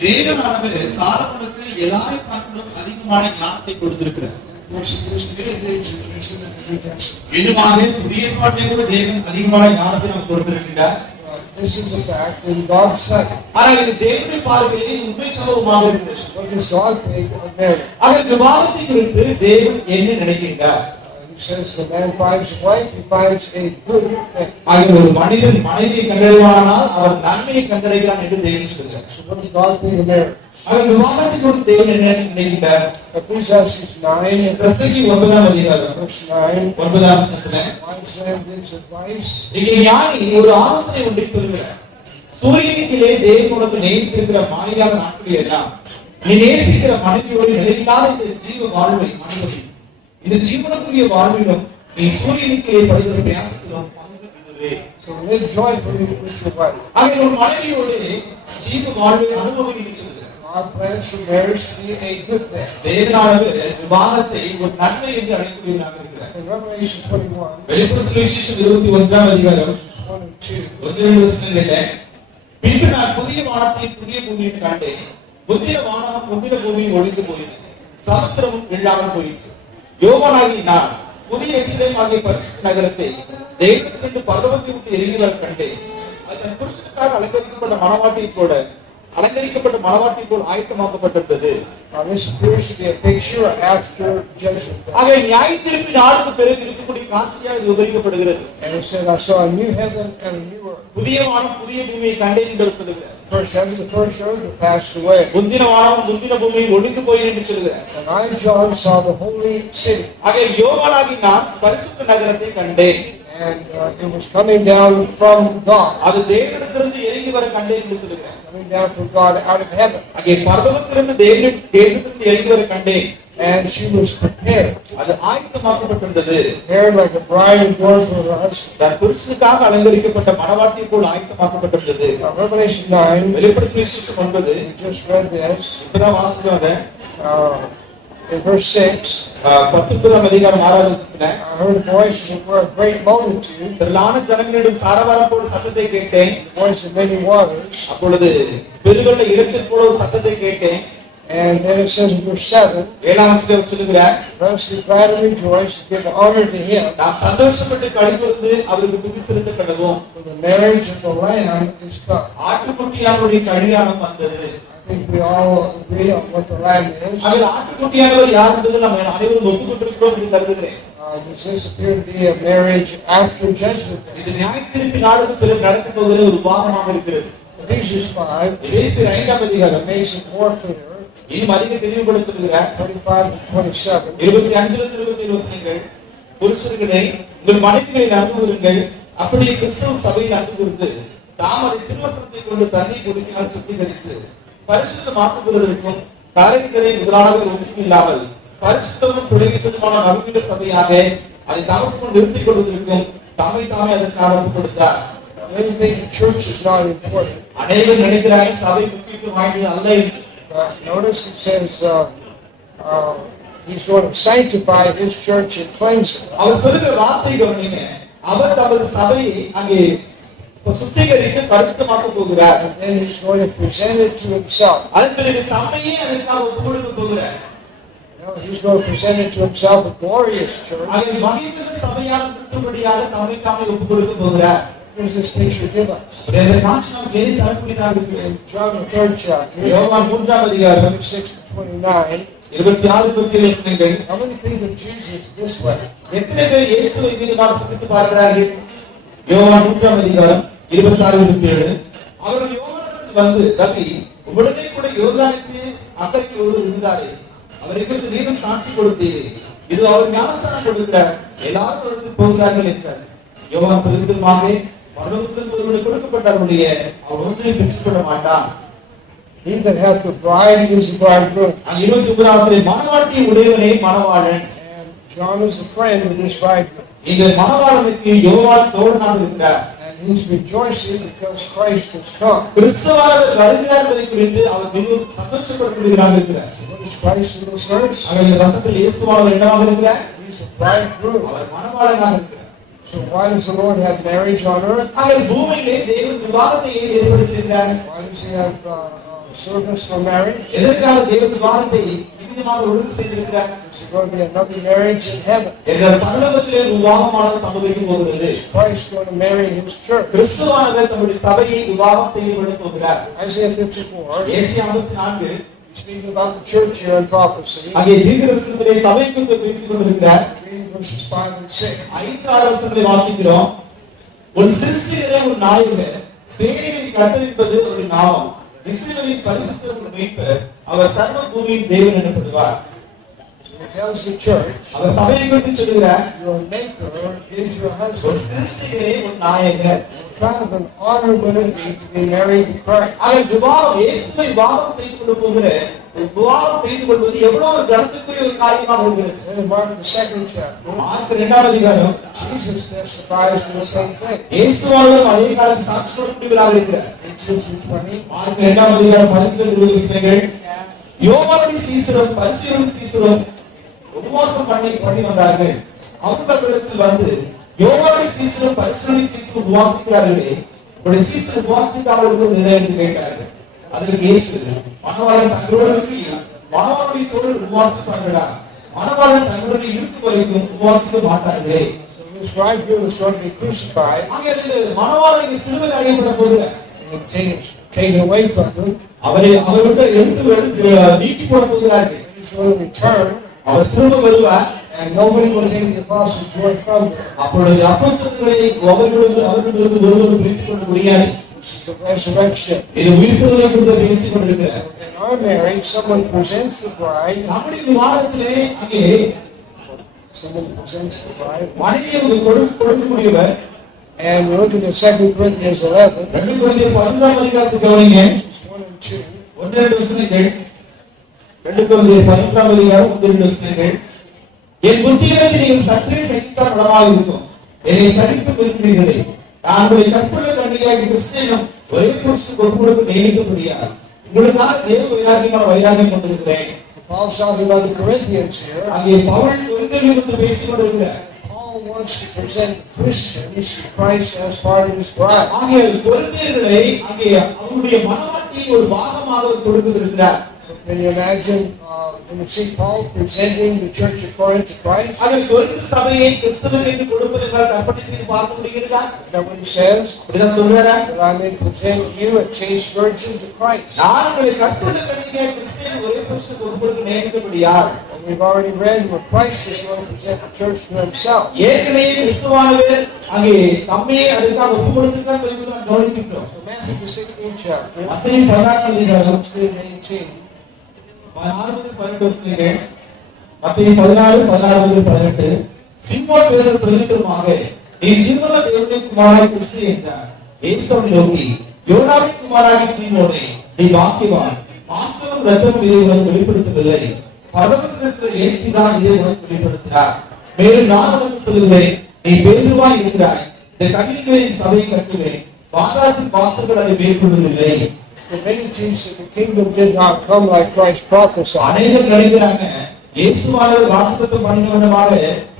தேவனானவர் சாலமோனுக்கு எல்லாரை பார்க்கணும் அதிகமான ஞானத்தை கொடுத்திருக்கிறார். இன்னுமாக புதிய ஏற்பாட்டிலே கூட தேவன் அதிகமான ஞானத்தை நமக்கு கொடுத்திருக்கிறார். ஆனால் இது தேவனுடைய பார்வையிலே உண்மை சம்பவமாக இருக்கிறது. அதற்கு விவாதத்தை குறித்து தேவன் என்ன நினைக்கின்றார்? ஒரு மனிதன் மனைவியை கண்டறிவானால் அவர் நன்மையை கண்டறிகிறான் என்று தேவன் சொல்கிறார். அதற்கு விவாதத்தை குறித்து தேவன் என்ன நினைக்கின்றார்? பிரசங்கி 9ஆம் அதிகாரம் 9ஆம் வசனத்திலே இங்கே ஞானி ஒரு ஆலோசனை ஒன்றை சொல்கிறார். சூரியனுக்கிலே தேவன் உனக்கு நியமித்திருக்கிற மாயான நாட்களில் எல்லாம் நீ நேசிக்கிற மனைவியோடு நிலையில்லாத இந்த ஜீவ வாழ்வை மனிதனை இந்த ஜீவனுக்குரிய வாழ்விலும் நீ சூரியனுக்கிலே படுகிற பிரயாசத்திலும் பங்கு இதுவே. ஒரு மனைவியோடு ஜீவ வாழ்வை அனுபவிக்க தேவனானவர் விவாதத்தை ஒரு நன்மை என்று அழைக்கக்கூடியவராக இருக்கிறார். வெளிப்படுத்தல் விசேஷம் 21ஆம் அதிகாரம் 1-2 வசனங்களிலே பின்பு நான் புதிய வானத்தையும் புதிய பூமியையும் கண்டேன். புதிய வானமும் புதிய பூமியும் ஒழிந்து போயின, சமுத்திரமும் இல்லாமல் போயிற்று. யோவானாகி நான் புதிய எருசலேம் ஆகிய பரிசுத்த நகரத்தை தேவனுக்கென்று பரலோகத்தை விட்டு இறங்குவதை கண்டேன். அதன் புருஷனுக்காக அலங்கரிக்கப்பட்ட மணவாட்டியை கூட அலங்கரிக்கப்பட்ட மணவாட்டி போல் ஆயத்தமாக்கப்பட்டிருந்தது. ஆக நியாயத்தீர்ப்பு நாளுக்கு பிறகு இருக்கக்கூடிய காட்சியாக இது விவரிக்கப்படுகிறது. புதிய வானம் புதிய பூமியை கண்டேன் என்று சொல்லுகிறார். முந்தின வானம் முந்தின பூமியை ஒழிந்து போய் என்று சொல்லுகிறார். ஆக யோவானாகி நான் பரிசுத்த நகரத்தை கண்டேன். And it was coming down from God. அது தேவனிடமிருந்து இறங்கி வர கண்டேன் என்று சொல்லுகிறார். Coming down from God out of heaven. அங்கே பரலோகத்திலிருந்து தேவனிடமிருந்து இறங்கி வர கண்டேன். And she was prepared. அது ஆயத்தமாக்கப்பட்டிருந்தது. Prepared like a bride adorned for her husband. தன் புருஷனுக்காக அலங்கரிக்கப்பட்ட மணவாட்டி போல் ஆயத்தமாக்கப்பட்டிருந்தது. Revelation 9. வெளிப்படுத்தல் விசேஷம் 9. We just read this. இப்பதான் வாசிச்சோம். In verse 6, 19ஆம் அதிகாரம் 6ஆம் வசனத்திலே I heard a voice from a great multitude. திரளான ஜனங்களிடம் சாரவாரம் போல சத்தத்தை கேட்டேன். Voice of many waters. அப்பொழுது பெருவெள்ள இரைச்சல் போல ஒரு சத்தத்தை கேட்டேன். And then it says in verse 7, 7ஆம் வசனத்தில் சொல்லுகிறார், let us be glad and rejoice and give honor to him. நாம் சந்தோஷப்பட்டு களிகூர்ந்து அவருக்கு துதி செலுத்த கடவோம். For the marriage of the Lamb is come. ஆட்டுக்குட்டியானவருடைய கல்யாணம் வந்தது. I think we all agree on what the Lamb is. அது ஆட்டுக்குட்டியானவர் யார் என்பது நாம் அனைவரும் ஒப்புக்கொண்டிருக்கிறோம் என்று கருதுகிறேன். Does this appear to be a marriage after judgment? இது நியாயத்தீர்ப்பு நாளுக்கு பிறகு நடக்கப் போகிற ஒரு விவாதமாக இருக்கிறது. Ephesians 5 எபேசியர் 5ஆம் அதிகாரம் makes it more clear. இன்னும் அதிக தெளிவுபடுத்துகிறார். 25 to 27. 25 வசனங்கள். புருஷர்களே உங்கள் மனைவிகளை அன்பு கூறுங்கள், அப்படியே கிறிஸ்தவ சபையில் அன்பு கூர்ந்து தாம் அதை திருவசனத்தை கொண்டு தண்ணீர் குடிக்கால் சுத்திகரித்து பரிசுத்தமாக்குவதற்கும் காரியங்களை முதலாளர்கள் ஒன்றும் இல்லாமல் பரிசுத்தமும் புலகித்ததுமான நவீன சபையாக அதை தமக்கு கொண்டு நிறுத்திக் கொள்வதற்கும் தம்மை தாமே அதற்காக ஒப்புக் கொடுத்தார். Many think the church is not important. அனைவரும் நினைக்கிறார்கள் சபை முக்கியத்துவம் வாய்ந்தது அல்ல என்று. Notice it says he's going to sanctify his church and cleanse it. அவர் சொல்லுகிற வார்த்தை கவனிங்க. அவர் தமது சபையை அங்கே சுத்திகரித்து பரிசுத்தமாக்க போகிறார். And then he's going to present it to himself. அதன் பிறகு தம்மையே அதற்காக ஒப்புக் கொடுக்க போகிறார். He's going to present it to himself a glorious church. அதை மகிமையுள்ள சபையாக நிறுத்தும்படியாக தம்மை தாமே ஒப்புக் கொடுக்க போகிறார். What does this picture give us? இந்த காட்சி நமக்கு எது தரக்கூடியதாக இருக்கிறது? John the 3rd chapter. யோவான் 3ஆம் அதிகாரம் 26-29. 26 வசனங்கள். How many think of Jesus this way? எத்தனை பேர் இயேசுவை மீதுமாக சிந்தித்து பார்க்கிறார்கள்? யோவான் 3ஆம் அதிகாரம் 26-27. அவர் யோவானிடத்தில் வந்து ரபி உடனே கூட யோர்தானுக்கு அக்கறைக்கு ஒருவர் இருந்தாரே, அவரை குறித்து நீரும் சாட்சி கொடுத்தீரே, இது அவர் ஞானஸ்நானம் கொடுக்கிறார், எல்லாரும் அவருக்கு போகிறார்கள் என்றார். யோவான் பிரதிபமாக பரலோகத்திலிருந்து ஒருவனுக்கு கொடுக்கப்பட்டவருடைய அவர் ஒன்றையும் பெற்றுக்கொள்ள மாட்டான். He that hath the bride is the bridegroom. 29 மணவாட்டி உடையவனே மணவாளன். And John is a friend of this bridegroom. இந்த மணவாளனுக்கு யோவான் தோழனாக இருக்கிறார். And he's rejoicing because Christ has come. கிறிஸ்துவானவர் வருகிறார் என்பதை குறித்து அவர் மிகவும் சந்தோஷப்படுகிறார் இருக்கிறார். What is Christ in this verse? அவர் இந்த வசனத்தில் இயேசுவானவர் என்னவாக இருக்கிறார்? He's a bridegroom. அவர் மணவாளனாக இருக்கிறார். So why does the Lord have marriage on earth? ஆக பூமியிலே தேவன் விவாகத்தை ஏன் ஏற்படுத்தியிருக்கிறார்? Why does He have service for marriage? எதற்காக தேவன் விவாகத்தை இவ்விதமாக ஒழுங்கு செய்திருக்கிறார்? There's going to be another marriage in heaven. எங்கள் பரலோகத்திலே விவாகமானது சம்பவிக்க போகிறது. Christ is going to marry His church. கிறிஸ்துவானவர் தம்முடைய சபையை விவாகம் செய்து கொள்ள போகிறார். Isaiah 54. ஏசாயா 54 Speaking about the church here in prophecy. அங்கே தீர்க்கதரிசனத்திலே சபையை குறித்து பேசிக் கொண்டிருக்கிறார். Reading verses 5 and 6. 5 வசனங்களை வாசிக்கிறோம். ஒரு சிருஷ்டியிலே ஒரு நாயகர், சேனைகளின் கர்த்தர் என்பது ஒரு நாமம். இஸ்ரவேலின் பரிசுத்தர் ஒரு மீட்பர், அவர் சர்வ பூமியின் தேவன் எனப்படுவார். He tells the church, அவர் சபையை குறித்து சொல்கிறார், your maker is your ஒரு husband. சிருஷ்டியிலே ஒரு நாயகர். Kind of an honorability to be married to Christ. அவர் விவாகம் இயேசுவை விவாகம் செய்து கொள்ள போகிற விவாகம் செய்து கொள்வது எவ்வளவு ஒரு கனத்துக்குரிய ஒரு காரியமாக இருக்கிறது. In Mark the 2nd chapter, mark 2ஆம் அதிகாரம் Jesus testifies to the same thing. இயேசுவானவர் அதே காரியத்தை சாட்சி கொடுக்கிறவராக இருக்கிறார். 18-20. மார்க் 2ஆம் அதிகாரம் 18 வசனங்கள். யோவானுடைய சீசரும் பரிசேயருடைய சீசரும் உபவாசம் பண்ணி வந்தார்கள். அவர்களிடத்தில் வந்து யோவானுடைய சீசரும் பரிசேயருடைய சீசரும் உபவாசிக்கிறார்களே, உடைய சீசர் உபவாசிக்காமல் இருக்கிறது என்ன என்று கேட்டார்கள். அதற்கு இயேசு, மணவாளன் தங்களோடு இருக்கையில் மணவாளுடைய தோளில் உபவாசிப்பார்களா? மணவாளன் தங்களுடைய இருக்கும் வரைக்கும் உபவாசிக்க மாட்டார்களே. This bridegroom is going to be crucified அங்கே மணவாளன் சிலுவையில் அறையப்பட போகிறார். and taken away from him. அவர்கிட்ட எடுத்து நீக்கி போட போகிறார்கள். He's going to return, அவர் திரும்ப வருவார். and nobody will take the apostles' joy from them. அப்பொழுது அப்போஸ்தலர்களை அவர்களிடமிருந்து ஒருவரும் பிரித்துக் கொள்ள முடியாது. This is the resurrection. இது உயிர்த்தெழுதலை குறித்து பேசிக் கொண்டிருக்கிறார். In our marriage, someone presents the bride. நம்முடைய விவாதத்திலே அங்கே Someone presents the bride. மனைவியை கொடுக்கக்கூடியவர். And we're looking at 2 Corinthians 11. 2 கொரிந்தியர் 11ஆம் அதிகாரத்தை கவனிங்க. 1 and 2. 1-2 வசனங்கள். 2 கொரிந்தியர் 11ஆம் அதிகாரம் 1-2 வசனங்கள். என் புத்தியினத்தை நீங்கள் சற்றே சகித்தால் நலமாக இருக்கும். என்னை சகித்து இருக்கிறீர்களே, நான் உங்களை கற்புள்ள கன்னிகையாகிய கிறிஸ்துவிடம் ஒரே புருஷனுக்கு ஒப்புக்கொடுக்க நியமிக்க முடியாது. உங்களுக்காக தேவ வைராகியம் கொண்டிருக்கிறேன். Paul's talking about the Corinthians here. அங்கே பவுல் கொரிந்தியரிலிருந்து பேசிக் கொண்டிருக்கிறார். Paul wants to present Christians to Christ as part of his bride. அங்கே கொரிந்தியர்களை அங்கே அவருடைய மனவாட்டியின் ஒரு பாகமாக கொடுத்திருக்கிறார். Can you imagine when you see Paul presenting the church of Corinth to Christ? அங்கே Corinth சபையை கிறிஸ்துவுக்கு கொடுப்பது என்றால் கற்பனை செய்து பார்க்க முடிகிறதா? Is that what he says? அப்படிதான் சொல்றாரா? That I may present you a chaste virgin to Christ. நான் உங்களை கற்புள்ள கன்னிகையாகிய கிறிஸ்துவின் ஒரே புருஷனுக்கு ஒப்புக்கொடுக்க நியமிக்கப்படுகிறார். We've already read where Christ is going to present the church to himself. ஏற்கனவே கிறிஸ்துவானவர் அங்கே தம்மை அதற்காக ஒப்புக்கொடுத்திருக்கார் என்பதை நாம் கவனிக்கிறோம். Matthew the 16th chapter, மத்தேயு 16ஆம் அதிகாரம் 16-18. 16-18 வசனங்கள். மத்தேயு 16-18. சீமோன் பேதுரு பிரதியுத்தரமாக, நீ ஜீவனுள்ள தேவனுடைய குமாரனாகிய கிறிஸ்து என்றார். இயேசு அவனை நோக்கி, யோனாவின் குமாரனாகிய சீமோனே, நீ பாக்கியவான். மாம்சமும் இரத்தமும் இதை உனக்கு வெளிப்படுத்தவில்லை, பரலோகத்திலிருக்கிற என் பிதா இதை உனக்கு வெளிப்படுத்தினார். மேலும் நான் உனக்கு சொல்லுகிறேன், நீ பேதுருவாய் இருக்கிறாய். இந்த கன்னிகையின் சபையை கட்டுவேன், பாதாளத்தின் வாசல்கள் அதை மேற்கொள்வதில்லை. The many teach that the kingdom did not come like Christ prophesied. அநேகர் நினைக்கிறாங்க இயேசுவானவர் வாக்குத்தத்தம் பண்ணினவனமாக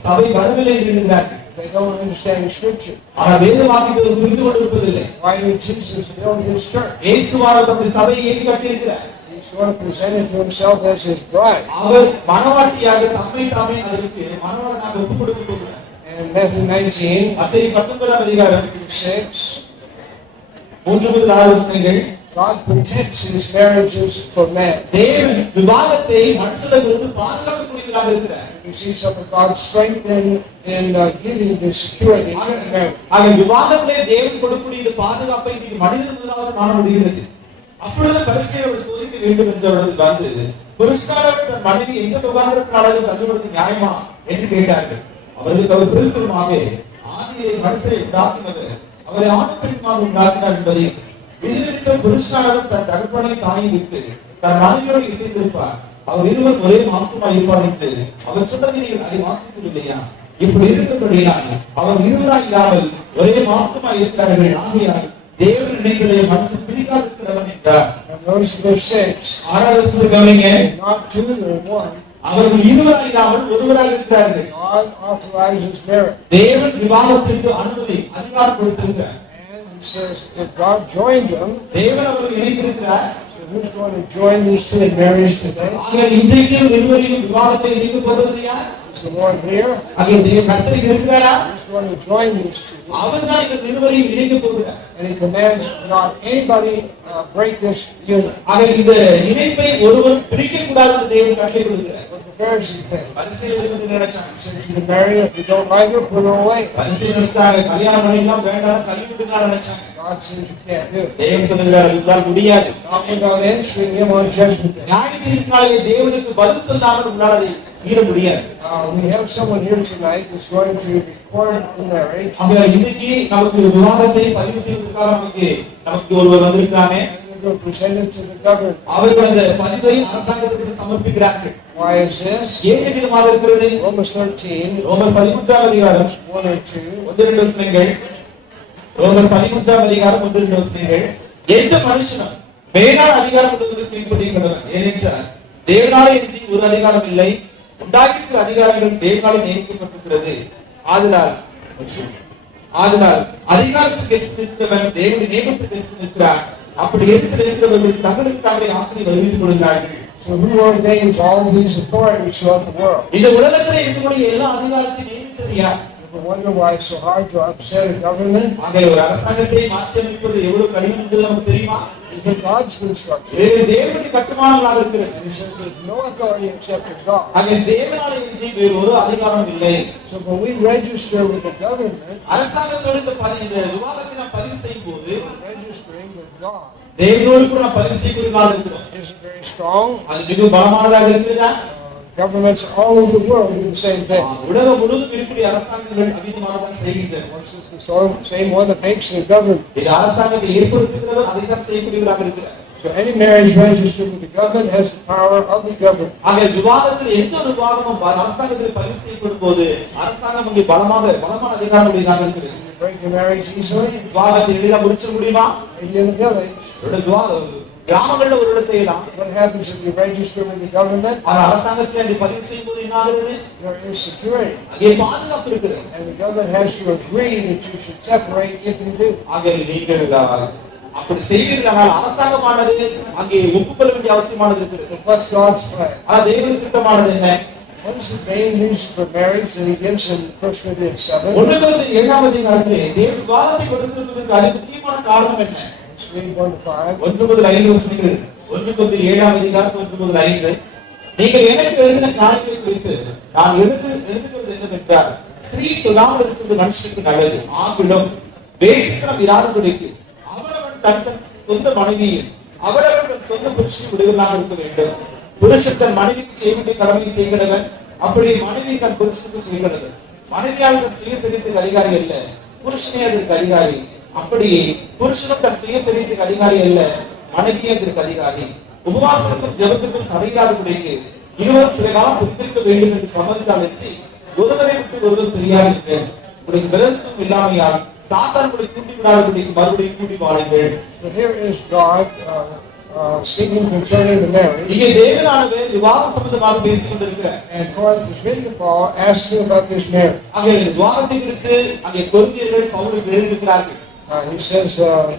சபை வரவில்லை என்று எண்ணுகிறார்கள். They don't understand the scripture. ஆனால் வேத வாக்கியத்தை புரிந்து கொண்டிருப்பதில்லை. Why did Jesus build his church? இயேசுவானவர் தம்முடைய சபையை ஏன் கட்டியிருக்கிறார்? He's going to present it to himself as his bride. அவர் மணவாட்டியாக தம்மை தாமே அதற்கு மணவாளனாக ஒப்புக் கொடுக்க போகிறார். And Matthew 19, மத்தேயு 19ஆம் அதிகாரம் 6, 3-6 வசனங்கள். God protects his marriages for man. தேவன் விவாகத்தை மனுஷனிலிருந்து பாதுகாக்கக்கூடியவராக இருக்கிறார். You see some of God's strength in giving the security to marriage. ஆக விவாகத்திலே தேவன் கொடுக்கக்கூடிய இந்த பாதுகாப்பை நீங்க மனிதர்களாக காண முடிகிறது. அப்பொழுது பரிசேயர் சோதிக்க வேண்டும் என்றவர்கள் வந்து, புருஷகாரர் தன் மனைவி எந்த விவாகரத்தினாலும் தள்ளுவது நியாயமா என்று கேட்டார்கள். அவர்களுக்கு அவர் பிரதியுத்தரமாக, ஆதியிலே மனுஷரை உண்டாக்கினவர் அவரை ஆண் பெண்ணுமாக உண்டாக்கினார் என்பதை விதிவிதித்த புருஷகாரர் தன் தகப்பனை தாயை விட்டு தன் மனைவியோடு இசைந்திருப்பார், அவர் இருவர் ஒரே மாம்சமாய் இருப்பார் என்று அவர் சொன்னதை நீங்கள் அதை வாசிக்கவில்லையா? இப்படி இருக்கிறபடியால் அவர் இருவராய் இல்லாமல் ஒரே மாம்சமாய் இருக்கிறார்கள். ஆகையால் தேவன் நினைக்கிறதை மனுஷன் பிரிக்காதிருக்கிறவன் என்றார். Notice verse 6. 6வது வசனத்தை கவனிங்க. Not two, they're one. அவர்கள் இருவராக இல்லாமல் ஒருவராக இருக்கிறார்கள். God authorizes marriage. தேவன் விவாகத்திற்கு அனுமதி அதிகாரம் கொடுத்திருக்கிறார். And he says, if God joined them, தேவன் அவர்கள் இணைத்திருக்கிறார். so who's going to join these two in marriage today? ஆக இன்றைக்கும் இருவரையும் விவாகத்தை இணைக்க போவது யார்? Is the Lord here? ஆக தேவன் கர்த்தர் இருக்கிறாரா? Who's going to join these two? அவர்தான் இந்த இருவரையும் இணைக்க போகிறார். And he commands not anybody break this union. ஆக இந்த இணைப்பை ஒருவர் பிரிக்க கூடாது என்று தேவன் கட்டளை கொடுக்கிறார். But the Pharisees think, பரிசேயர்கள் வந்து நினைச்சாங்க, he says, you can marry if you don't like her, put her away. பரிசேயர்கள் நினைச்சாங்க, கல்யாணம் பண்ணிக்கலாம் வேண்டாம் தள்ளி விட்டுக்கலாம் நினைச்சாங்க. God says you can't do it. தேவன் சொல்லுகிறார், இதுதான் முடியாது. Not without answering him on judgment day. நியாயத்தீர்ப்பினாலே தேவனுக்கு பதில் சொல்லாமல் உங்களால் அதை மீற முடியாது. We have someone here tonight who's going to record the marriage. ஆக இன்னைக்கு நமக்கு ஒரு விவாதத்தை பதிவு செய்வதற்காக நமக்கு ஒருவர் வந்திருக்காங்க. And they're going to present it to the government. அவர்கள் அந்த பதிவை அரசாங்கத்திற்கு சமர்ப்பிக்கிறார்கள். Why is this? ஏன் விதமாக இருக்கிறது? Romans 13, ரோமர் 13ஆம் அதிகாரம் 1 or 2. 1-2 வசனங்கள். ரோமர் 13ஆம் அதிகாரம் 1-2 வசனங்கள். எந்த மனுஷனும் வேறான அதிகாரம் உள்ளவருக்கு கீழ்ப்படிய கடவன். ஏனென்றால் தேவனாலே இன்றி ஒரு அதிகாரம் இல்லை, உண்டாக்கிய அதிகாரங்கள் தேவனாலே நியமிக்கப்பட்டிருக்கிறது. ஆதலால் அதிகாரத்துக்கு எடுத்து நிற்கிறவன் தேவனுடைய நியமத்துக்கு எடுத்து நிற்கிறார். அப்படி எடுத்து நிற்கிறவர்கள் தங்களுக்கு தாங்களே ஆக்கினை அறிவித்துக் கொள்கிறார்கள். So who ordains all these authorities throughout the world? இந்த உலகத்தில் இருக்கக்கூடிய எல்லா அதிகாரத்தையும் நியமித்தது யார்? You wonder why it's so hard to upset a government? ஆக ஒரு அரசாங்கத்தை மாற்றி அமைப்பது எவ்வளவு கடினம் என்பது நமக்கு தெரியுமா? These are God's instructions. இது தேவனுடைய கட்டுமானங்களாக இருக்கிறது. And he says there's no authority except in God. ஆக தேவனாலே இன்றி வேறு ஒரு அதிகாரம் இல்லை. So when we register with the government, அரசாங்கத்தோடு இந்த விவாதத்தை நாம் பதிவு செய்யும் போது we're registering with God. தேவனோடு கூட நாம் பதிவு செய்யக்கூடியதாக இருக்கிறோம். Is it very strong? அது மிகவும் பலமானதாக இருக்கிறதா? Governments all over the world do the same thing. உலகம் முழுவதும் இருக்கக்கூடிய அரசாங்கங்கள் அவ்விதமாக தான் செய்கின்றன. It's the same one that makes the government. இது அரசாங்கத்தை ஏற்படுத்துகிறவர் அதை தான் செய்யக்கூடியவராக இருக்கிறார். So any marriage registered with the government has the power of the government. ஆக விவாதத்தில் எந்த ஒரு விவாதமும் அரசாங்கத்தில் பதிவு செய்யப்படும் போது அரசாங்கம் இங்கே பலமான அதிகாரம் உடையதாக இருக்கிறது. You break the marriage easily. விவாதத்தை எளிதாக முடிச்ச முடியுமா? Maybe in the village. கிராமங்கள்ல ஒரு செய்யலாம். What happens if you register with the government? அரசாங்கத்தில் அதை பதிவு செய்யும் போது என்ன ஆகுது? There is security. அங்கே பாதுகாப்பு இருக்குது. And the government has to agree that you should separate if you do. ஆக நீங்கள் அப்படி செய்வீர்களானால் அரசாங்கமானது அங்கே ஒப்புக்கொள்ள வேண்டிய அவசியமானது இருக்கிறது. What's God's plan? தேவனுடைய திட்டமானது என்ன? What is the main reason for marriage that he gives in 1 Corinthians 7? 1 கொரிந்தியர் 7ஆம் அதிகாரத்திலே தேவன் விவாதத்தை கொடுத்திருப்பதற்கு அது முக்கியமான காரணம் என்ன? Let's read 1 to 5. 1 முதல் 5 வசனங்கள். 1 கொரிந்தியர் 7ஆம் அதிகாரம் 1 முதல் 5. நீங்கள் எனக்கு எழுதின காரியங்களை குறித்து நான் எழுதுகிறது என்னவென்றால், ஸ்திரீ தொழாமல் இருக்கிறது மனுஷனுக்கு நல்லது, ஆகிலும் வேசித்தனம் இராதபடிக்கு அவரவன் தன் சொந்த மனைவியும் அவரவன் தன் சொந்த புருஷனை உடையவர்களாக இருக்க வேண்டும். புருஷன் தன் மனைவிக்கு செய்ய வேண்டிய கடமையை செய்கிறவன், அப்படி மனைவி தன் புருஷனுக்கு செய்கிறது. மனைவியால் தன் சுயசரீரத்துக்கு அதிகாரி அல்ல, புருஷனே அதற்கு அதிகாரி. அப்படியே புருஷனும் தன் சுயசரீரத்துக்கு அதிகாரி அல்ல, மனைவியே அதற்கு அதிகாரி. உபவாசத்துக்கும் ஜெபத்துக்கும் தடையில்லாதபடிக்கு இருவரும் சில காலம் புரிந்திருக்க வேண்டும் என்று சம்மதித்தால் வெற்றி ஒருவரை விட்டு ஒருவர் தெரியாது. உங்களுக்கு விரதத்தும் இல்லாமையால் சாத்தான் உங்களை கூட்டி விடாதபடிக்கு மறுபடியும் கூட்டி வாழுங்கள். Here is God speaking concerning the marriage. இங்கே தேவனானவர் விவாகம் சம்பந்தமாக பேசிக் கொண்டிருக்கிறார். And Paul is written to Paul asking about this marriage. அங்கே விவாகத்தை குறித்து அங்கே கொரிந்தியர்கள் பவுலுக்கு எழுதியிருக்கிறார்கள். He says,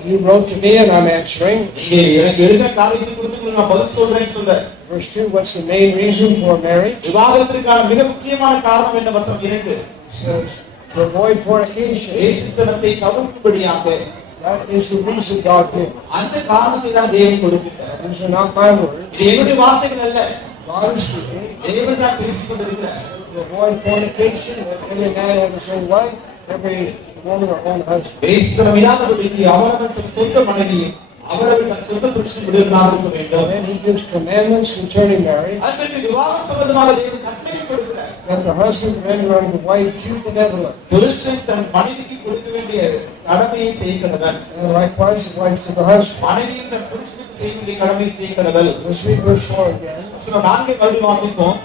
you wrote to me and I'm answering. இங்கே எனக்கு எழுதின காரியத்தை குறித்து நான் பதில் சொல்றேன்னு சொல்றார். Verse 2, what's the main reason for marriage? விவாகத்திற்கான மிக முக்கியமான காரணம் என்ன? வசனம் 2. It says, to avoid fornication. வேசித்தனத்தை தவிர்க்கும்படியாக. That is the reason God did. அந்த காரணத்தை தான் தேவன் கொடுக்கிறார். These are not my words. இது என்னுடைய வார்த்தைகள் அல்ல. God is speaking. தேவன் தான் பேசிக் கொண்டிருக்கிறார். To avoid fornication, every man have his own wife, every woman her own husband. வேசித்தனம் இல்லாதபடிக்கு அவரவன் தன் சொந்த மனைவியும் அவரவன் தன் சொந்த புருஷனை உடையவர்களாக இருக்க வேண்டும். And he gives commandments concerning marriage. அதற்கு விவாகம் சம்பந்தமாக தேவன் கட்டளை கொடுக்கிறார். That the husband render unto the wife due benevolence. புருஷன் தன் மனைவிக்கு கொடுக்க வேண்டிய கடமையை செய்கிறவன். And likewise the wife to the husband. மனைவியும் தன் புருஷனுக்கு செய்ய வேண்டிய கடமையை செய்கிறவள். Let's read verse 4 again. வசனம் 4 மறுபடியும் வாசிப்போம்.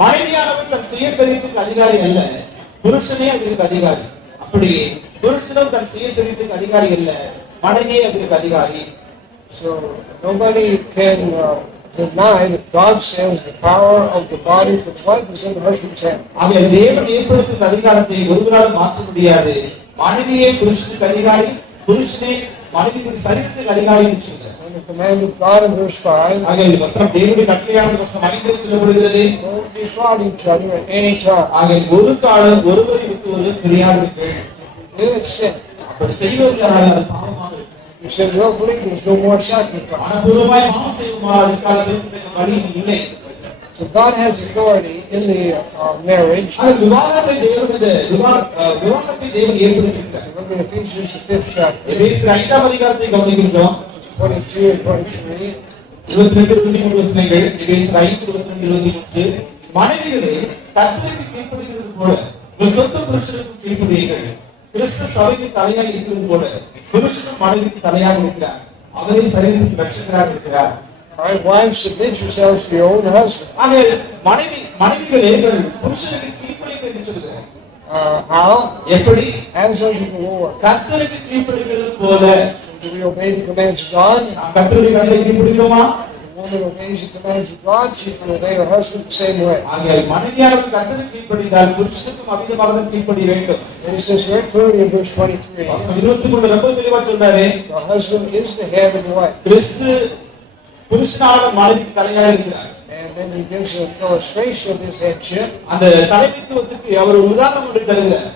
மனைவியானவள் தன் சுயசரீரத்துக்கு அதிகாரி அல்ல, புருஷனே அதற்கு அதிகாரி. அப்படியே புருஷனும் தன் சுயசரீரத்துக்கு அதிகாரி அல்ல, மனைவியே அதற்கு அதிகாரி. So nobody can deny that God says the power of the body for the wife is in the husband's hand. ஆக தேவன் ஏற்படுத்திய அதிகாரத்தை ஒருவரால் மாற்ற முடியாது. மனைவியே புருஷனுக்கு அதிகாரி, புருஷனே மனைவிக்கு சரீரத்துக்கு அதிகாரி என்று சொல்றார். And the command of God in verse 5, ஆக இந்த வசனம் தேவனுடைய கட்டளையான வசனம் 5 சொல்லப்படுகிறது. don't defraud each other at any time. ஆக ஒரு காலம் ஒருவரை விட்டு ஒருவர் பிரியாதிருங்கள். Do it sin. அப்படி செய்வதனால் அது பாவமாக இருக்கும். You said willfully, there's no more sacrifice. மனப்பூர்வமாய் பாவம் செய்யுமா அதுக்காக செய்வதற்கு வழி இல்லை. So God has authority in the marriage. ஆக விவாகத்தை தேவன் ஏற்படுத்தியிருக்கிறார். Look at Ephesians, the 5th chapter, எபேசியர் 5ஆம் அதிகாரத்தை கவனிக்கின்றோம். 22 and 23. 22-23 வசனங்கள். எபேசியர் 5:22-23. மனைவிகளே கர்த்தருக்கு கீழ்ப்படிகிறது போல உங்கள் சொந்த புருஷனுக்கு கீழ்ப்படியுங்கள். கிறிஸ்து சபைக்கு தலையாக இருக்கிறது போல புருஷனும் மனைவிக்கு தலையாக இருக்கிறார். அவரே சரீரத்துக்கு ரட்சகராக இருக்கிறார். All right, wives, submit yourselves to your own husband. ஆக மனைவிகளே புருஷனுக்கு கீழ்ப்படியுங்கள் என்று சொல்கிறார். How? எப்படி? As unto the Lord. கர்த்தருக்கு கீழ்ப்படிகிறது போல. Do we obey the commands of God? கர்த்தருடைய கட்டளைக்கு கீழ்ப்படிகிறோமா? The woman obeys the commands of God, she can obey her husband the same way. ஆக மனைவியார் கர்த்தருக்கு கீழ்ப்படிந்தால் புருஷனுக்கும் அதிகமாக கீழ்ப்படிய வேண்டும். And it says very clearly in verse 23, வசனம் 23 ரொம்ப தெளிவா சொல்றாரு. the husband is the head of the wife. கிறிஸ்து புருஷனாக மனைவிக்கு தலையாக இருக்கிறார். And then he gives an illustration of his headship. அந்த தலைமைத்துவத்துக்கு அவர் ஒரு உதாரணம் ஒன்று தருகிறார்.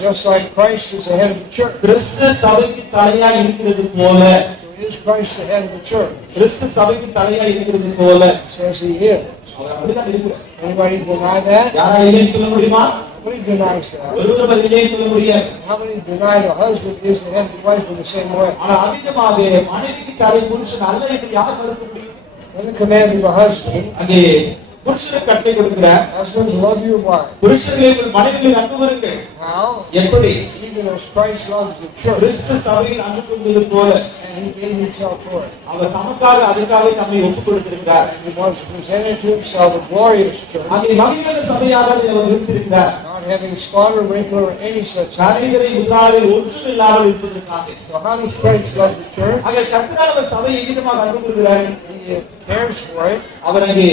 Just like Christ is the head of the church. கிறிஸ்து சபைக்கு தலையாக இருக்கிறது போல. So is Christ the head of the church? கிறிஸ்து சபைக்கு தலையாக இருக்கிறது போல. Says he is. அவர் அப்படிதான் இருக்கிறார். Anybody deny that? யாரா இல்லைன்னு சொல்ல முடியுமா? Nobody denies that. ஒருவரும் அதை இல்லைன்னு சொல்ல முடியாது. How many deny the husband is the head of the wife in the same way? ஆனால் அதிகமாக மனைவிக்கு தலை புருஷன் அல்ல என்று யார் மறுக்க முடியும்? In the command of the husband, அங்கே புருஷனுக்கு கட்டளை கொடுக்கிறார். husbands, love your wife. புருஷர்களே உங்கள் மனைவிகளை அன்பு கூறுங்கள். How? எப்படி? Even as Christ loves the church, கிறிஸ்து சபையில் அன்பு கூர்ந்தது போல and he gave himself for it. அவர் தமக்காக அதற்காக நம்மை ஒப்புக் கொடுத்திருக்கிறார். He wants to present to himself a glorious church, அங்கே மகிமையான சபையாக அவர் விரும்பியிருக்கிறார். not having spot or wrinkle or any such thing. கரைகளை முதலாளில் ஒன்றும் இல்லாமல் இருப்பதற்காக. So how does Christ love the church? அங்கே கர்த்தரால் அவர் சபையை ஈடுமாக அன்பு கூறுகிறார். He cares for it. அவர் அங்கே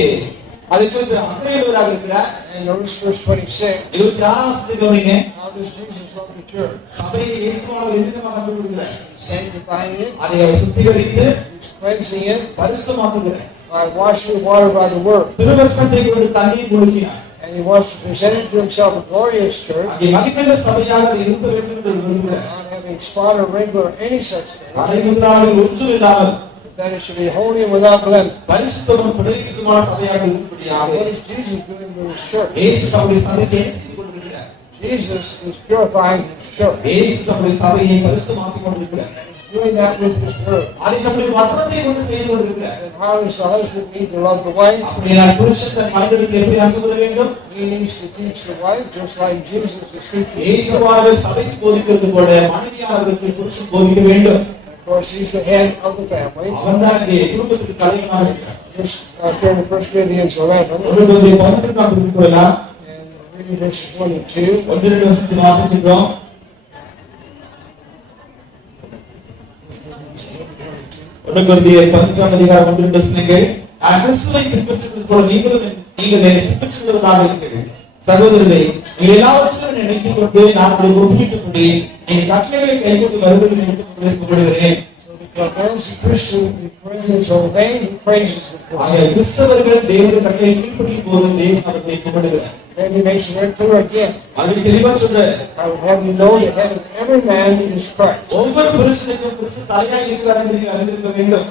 அதை குறித்து அக்கறையுள்ளவராக இருக்கிறார். And notice verse 26. 26ஆம் வசனத்தை கவனிங்க. How does Jesus love the church? சபையை இயேசுவானவர் எவ்விதமாக அன்பு கூறுகிறார்? Sanctifying it, அதை அவர் சுத்திகரித்து he's cleansing it பரிசுத்தமாக்குகிறார். by washing the water by the word. திருவசனத்தை கொண்டு தண்ணீர் முழுக்கினார். And he wants to present it to himself a glorious church, அங்கே மகிமையான சபையாக அது இருக்க வேண்டும் என்று விரும்புகிறார். not having spot or wrinkle or any such thing, கரை முதலாளில் ஒன்றும் இல்லாமல் but that it should be holy and without blemish. பரிசுத்தமும் பிழைக்குமான சபையாக இருக்கும்படியாக What is Jesus doing to his church? இயேசு தம்முடைய சபையை என்ன செய்து கொண்டிருக்கிறார்? Jesus is purifying his church. இயேசு தம்முடைய சபையை பரிசுத்தமாக்கிக் கொண்டிருக்கிறார். He's doing that with his word. அதை நம்முடைய வசனத்தை கொண்டு செய்து கொண்டிருக்கிறார். And how does the husband need to love the wife? அப்படியால் புருஷன் தன் மனைவிக்கு எப்படி அன்பு கூற வேண்டும்? He needs to teach the wife just like Jesus is teaching the church. இயேசுவானவர் சபைக்கு போதிக்கிறது போல மனைவியானவருக்கு புருஷன் போதிக்க வேண்டும். Of course, he's the head of the family. அவன்தான் இங்கே குடும்பத்துக்கு தலைவனாக இருக்கிறார். Turn to 1 Corinthians 11 ஒன்று கொரிந்தியர் 11 திருப்பிக் கொள்ளலாம். and read verse 1 and 2. 1-2 வசனத்தை வாசிக்கிறோம். 1 கொரிந்தியர் 11 அதிகாரம் 1-2 வசனங்கள். கிறிஸ்துவை பின்பற்றுவது போல நீங்கள் என்னை பின்பற்றுவதாக இருக்கிறீர்கள். சகோதரர்களே, நீங்கள் எல்லாவற்றையும் நினைத்துக் கொண்டு நான் உங்களை ஒப்புவிக்கும்படி என் கட்டளைகளை கைக்கொண்டு வருவதில் என்று விருப்பப்படுகிறேன். So the Christian, the Corinthians obey, he praises the ஆக Lord. கிறிஸ்தவர்கள் தேவனுடைய கட்டளை கீழ்ப்படியும் போது தேவன் அவர்களை கும்பிடுகிறார். Then he makes it very clear again. அதை தெளிவா சொல்ற I would have you know the head of every man is Christ. ஒவ்வொரு புருஷனுக்கும் கிறிஸ்து தலையாக இருக்கிறார் என்று நீங்கள் அறிந்திருக்க வேண்டும்.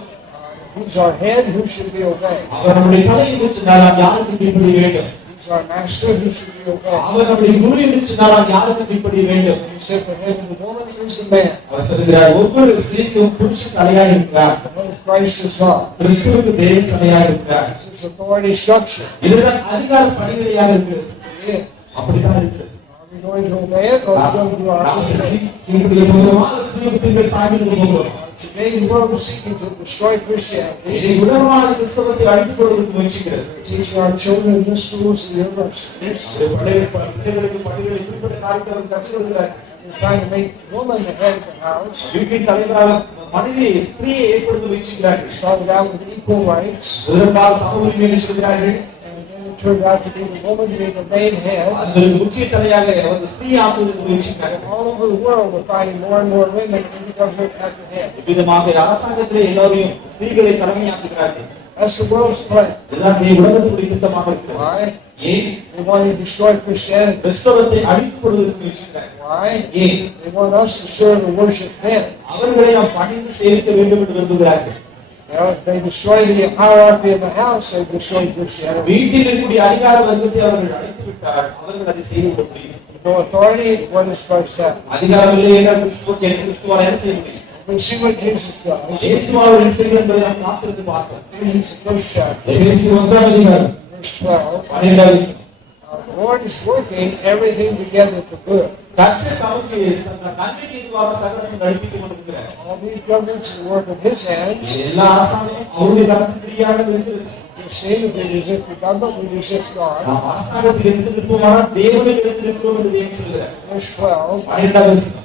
He's our head, who should be obeyed. அவர் நம்முடைய தலை என்று சொன்னால் நாம் யாருக்கு கீழ்ப்படிய வேண்டும்? He's our master, who should be obeyed. அவர் நம்முடைய குரு என்று சொன்னால் நாம் யாருக்கு கீழ்ப்படிய வேண்டும்? He said the head of the woman is the man. அவர் சொல்கிறார் ஒவ்வொரு ஸ்திரீக்கும் புருஷன் தலையாக இருக்கிறார். The head of Christ is God. கிறிஸ்துவுக்கு தேவன் தலையாக இருக்கிறார். It's authority structure. இதுதான் அதிகார படிநிலையாக இருக்கிறது. It is. அப்படித்தான் இருக்கிறது. Are we going to obey it or are we going to do our own thing? கீழ்ப்படிய போகிறோமா கிறிஸ்துவுக்கு சாமிக்கு போகிறோம்? Today the world is seeking to destroy Christianity. இதை உலகமான கிறிஸ்தவத்தை அழித்துக் கொள்வதற்கு முயற்சிக்கிறது. Teach our children in the schools and universities. பிள்ளைகளுக்கு பள்ளிகளில் இப்படிப்பட்ட காரியத்தை அவர் கற்றுக் கொடுக்கிறார். They're trying to make woman the head of the house. வீட்டின் தலைவராக மனைவி ஸ்திரீயை ஏற்படுத்த முயற்சிக்கிறார்கள். Started out with equal rights, முதலாவது சம உரிமை சொல்கிறார்கள். and then it turned out to be the woman to be the main head. அது முக்கிய தலையாக வந்து ஸ்திரீ ஆக்குவதற்கு முயற்சிக்கிறார்கள். All over the world, we're finding more and more women in the government at the head. விதமாக அரசாங்கத்திலே எல்லாரையும் ஸ்திரீகளை தலைமையாக்குகிறார்கள். That's the world's plan. இதுதான் உலகத்துடைய திட்டமாக இருக்கிறது. Why? ஏன்? They want to destroy Christianity. கிறிஸ்தவத்தை அழித்து விடுவதற்கு முயற்சிக்கிறார்கள். Why? ஏன்? They want us to serve and worship them. அவர்களை நாம் பணிந்து சேவிக்க வேண்டும் என்று விரும்புகிறார்கள். If they destroy the hierarchy in the house, they destroy Christianity. வீட்டில் இருக்கக்கூடிய அதிகார வர்க்கத்தை அவர்கள் அழித்து விட்டால் அவர்கள் அதை செய்து விட முடியும். No authority, what is Christ have? அதிகாரம் இல்லை என்றால் கிறிஸ்துவால் என்ன செய்ய முடியும்? We see what Jesus does. இயேசுவால் என்ன செய்கிறார் என்பதை நாம் காத்திருந்து பார்ப்போம். Ephesians the first chapter, எபேசியர் 1 அதிகாரம் verse 12. 12வது வசனம். The Lord is working everything together for good. கர்த்தர் தமக்கு நன்மைக்கு ஏதுவாக சகலத்தையும் நடப்பித்துக் கொண்டிருக்கிறார். All these governments are the work of His hands. எல்லா அரசாங்கமும் அவருடைய கருத்து கிரியாக இருக்கிறது. You see, if we resist the government, we resist God. நாம் அரசாங்கத்தில் இருந்திருப்போமானால் தேவனை எடுத்திருக்கிறோம் என்று தேவன் சொல்கிறார். Verse 12. 12வது வசனம்.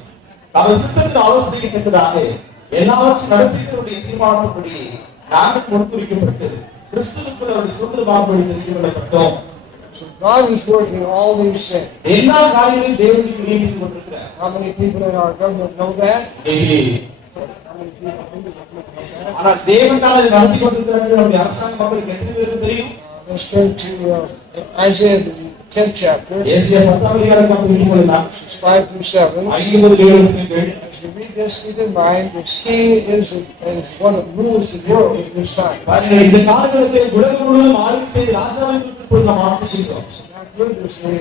அவர் சித்தத்தின் ஆலோசனைக்கு தக்கதாக எல்லாவற்றையும் நடப்பிக்கிறவருடைய தீர்மானப்படி நாங்கள் முன்குறிக்கப்பட்டது கிறிஸ்துவுக்குள் அவருடைய சுதந்திரமாகும்படி தெரிந்து கொள்ளப்பட்டோம். So God is working all these things. எல்லா காரியங்களையும் தேவனுக்கு கிரியை செய்து கொண்டிருக்கிறார். How many people in our government know that? How many people in the government know that? ஆனால் தேவன் தான் அதை நடத்தி கொண்டிருக்கிறார் என்று நம்முடைய அரசாங்க மக்களுக்கு எத்தனை பேருக்கு தெரியும்? Let's turn to Isaiah, the 10th chapter, ஏசாயா 10ஆம் அதிகாரம் பார்த்துக்கொள்ளலாம். verses 5 through 7. 5 முதல் 7 வசனங்கள். As you read this, keep in mind, this king is one that rules the world at this time. பாருங்கள், இந்த காலகட்டத்தில் உலகம் முழுவதும் ஆளுகை செய்து ராஜாவை குறித்து நாம் ஆசைக்கிறோம். Not good is the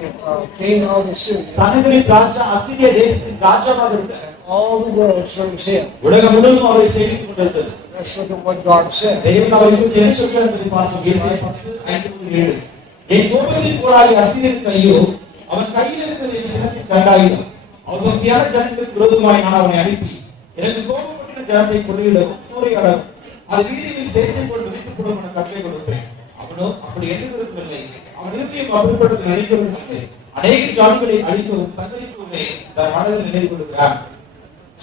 king of the city. சனகரின் ராஜா அசீரிய தேசத்தின் ராஜாவாக இருந்தார். All the world serves him. உலகம் முழுவதும் அவரை சேவித்துக் கொண்டிருந்தது. Let's look at what God said. தேவன் அவரை குறித்து என்ன சொல்கிறார் என்பதை பார்ப்போம். ஏசாயா 10:5-7. என் கோபத்தில் போராடி அசீரியன் கையோ அவன் கையில் இருக்கிறது என் சினத்தின் கண்டாயுதம். அவர் பக்தியான ஜனங்களுக்கு விரோதமாய் நான் அவனை அனுப்பி எனக்கு கோபப்பட்ட ஜனத்தை கொள்ளையிடவும் சூறையாடவும் அது வீதியில் சேர்ச்சை போல் விதித்துக் கொள்ளும் என கட்டளை கொடுப்பேன். அவனோ அப்படி எண்ணுகிறதும் இல்லை. அவன் இறுதியும் அப்படிப்பட்டது நினைக்கிறதும் இல்லை. அநேக ஜாதிகளை அழிக்கவும் சங்கரிக்கவுமே தன் மனதில் நினைவு கொள்கிறார்.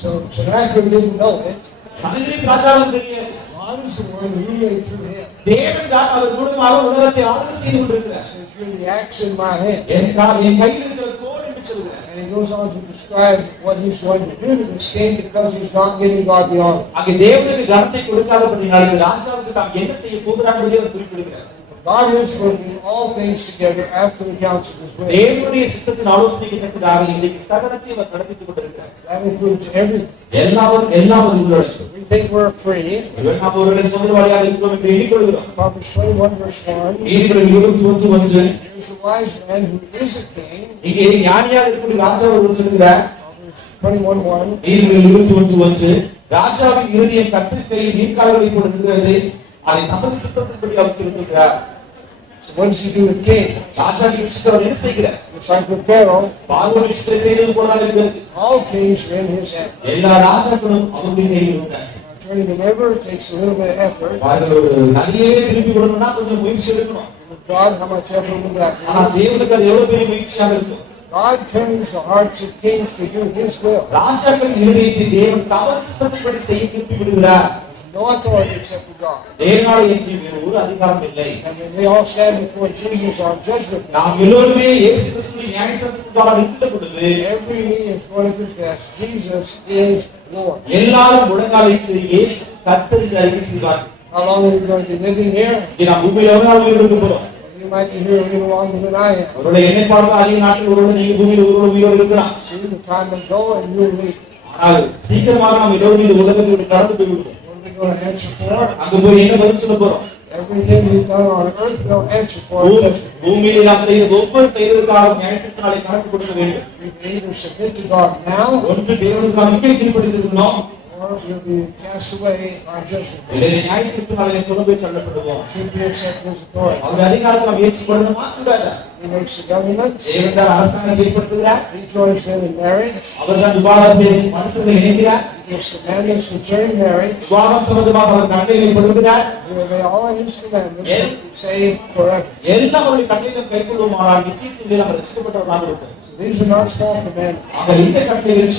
So Sennacherib didn't know it. சனகரின் ராஜாவுக்கு தெரியாது. God is the one ruling through him. தேவன் தான் அவர் மூலமாக உலகத்தை ஆளுகை செய்து கொண்டிருக்கிறார். Says, "You're the axe in my hand." என் கையில் இருக்கிற கோல் என்று சொல்கிறார். And he goes on to describe what he's going to do to this king because he's not giving God the honor. அங்கே தேவனுக்கு கனத்தை கொடுக்காதபடியால் இந்த ராஜாவுக்கு தாம் என்ன செய்ய போகிறார் என்பதை அவர் குறிப்பிடுகிறார். God is working all things together after the counsel of his will. தேவனுடைய சித்தத்தின் ஆலோசனைக்கு தக்கதாக இன்றைக்கு சகலத்தை அவர் நடப்பித்துக் கொண்டிருக்கிறார். That includes everything. எல்லாம் உள்ளடக்கும். We think we're free. நாம் ஒருவரை சொந்தவாளியாக இருக்கிறோம் என்று எண்ணிக்கொள்கிறோம். Proverbs 21 verse 1. நீதிபதிகள் 21:1. There's a wise man who is a king. இங்கே ஞானியாக இருக்கக்கூடிய ராஜா ஒருவர் சொல்கிறார். Proverbs 21:1. நீதிபதிகள் 21:1. ராஜாவின் இருதயம் கர்த்தர் கையில் நீர்க்கால்களை கொடுக்கிறது. அதை தமது சித்தத்தின்படி அவர் இருக்கிறார். So what does he do with king? ராஜாவின் விஷயத்தை அவர் என்ன செய்கிறார்? It's like with Pharaoh. பார்வோன் விஷயத்தை செய்தது போல இருக்கிறது. All kings are in his hand. எல்லா ராஜாக்களும் அவருடைய கையில் இருந்தார். Turning the river takes a little bit of effort. ஒரு நதியே திருப்பி விடணும்னா கொஞ்சம் முயற்சி எடுக்கணும். With God, how much effort would that ஆனா be? தேவனுக்கு அது எவ்வளவு பெரிய முயற்சியாக இருக்கும். God turns the hearts of kings to do his will. ராஜாக்கள் இருதயத்தை தேவன் தமது சித்தத்தின்படி செய்ய திருப்பி விடுகிறார். No authority except for God. தேவனாலே இன்றி வேறு ஒரு அதிகாரம் இல்லை. And when we all stand before Jesus on judgment day, நாம் எல்லோருமே இயேசு கிறிஸ்துவின் நியாயசபைக்கு நிற்கிற பொழுது every knee is going to confess Jesus is Lord. எல்லாரும் முழங்காலிட்டு இயேசு கர்த்தர் என்று அறிக்கை செய்வார். How long are we going to be living here? நாம் பூமியில் எவ்வளவு நாள் உயிரோடு இருக்க போறோம்? You might be here a little longer than I am. அவருடைய என்னை பார்க்க அதிக நாட்கள் ஒருவரு நீங்க பூமியில் ஒருவரு உயிரோடு இருக்கலாம். See, the time will go and you'll leave. ஆனால் சீக்கிரமாக நாம் எல்லோரும் இந்த உலகத்தை விட்டு கடந்து போய்விடுவோம். What are we going to answer for? அங்கு போய் என்ன பதில் சொல்ல போறோம்? Everything we've done on earth, we'll answer for in judgment. பூமியில் நாம் செய்த ஒவ்வொரு செயலுக்காக நியாயத்தினாலே கணக்கு கொடுக்க வேண்டும். We can either submit to God now, ஒன்று தேவனுக்கு நாம் இங்கே கீழ்ப்படிந்திருக்கணும். or we'll be cast away on judgment day. இல்லை நியாயத்தினாலே கொண்டு போய் தள்ளப்படுவோம். Should we accept his authority? அவருடைய அதிகாரத்தை நாம் ஏற்றுக்கொள்ளணுமா கூடாதா? He makes the government. தேவன் தான் அரசாங்கம் ஏற்படுத்துகிறார். He joins them in marriage. அவர் தான் விவாதத்தில் மனுஷர்களை இணைக்கிறார். He gives commandments concerning marriage. விவாகம் சம்பந்தமாக அவர் கட்டளைகளை கொடுக்கிறார். We obey all his commandments and be saved forever. எல்லா அவருடைய கட்டளைகளை கைக்கொள்ளுமானால் நித்தியத்திலே நாம் ரட்சிக்கப்பட்டவர்களாக இருப்போம். These are not small commandments. ஆக இந்த கட்டளைகள்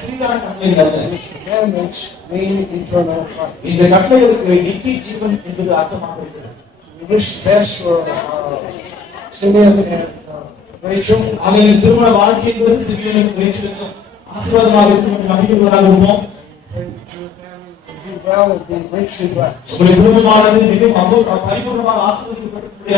சிறிதான கட்டளைகள் அல்ல. These commandments mean eternal life. இந்த கட்டளைகளுக்கு நித்திய ஜீவன் என்பது அர்த்தமாக இருக்கிறது. We wish the best for Simeon and Rachel. ஆக இந்த திருமண வாழ்க்கை என்பது சிமியோனுக்கும் ரேச்சலுக்கும் ஆசீர்வாதமாக இருக்கும் என்று நம்பிக்கையுள்ளவர்களாக இருப்போம். Pray that your family will do well and be richly blessed. உங்களுடைய குடும்பமானது மிகவும் பரிபூர்ணமாக ஆசீர்வதிக்கப்பட்டு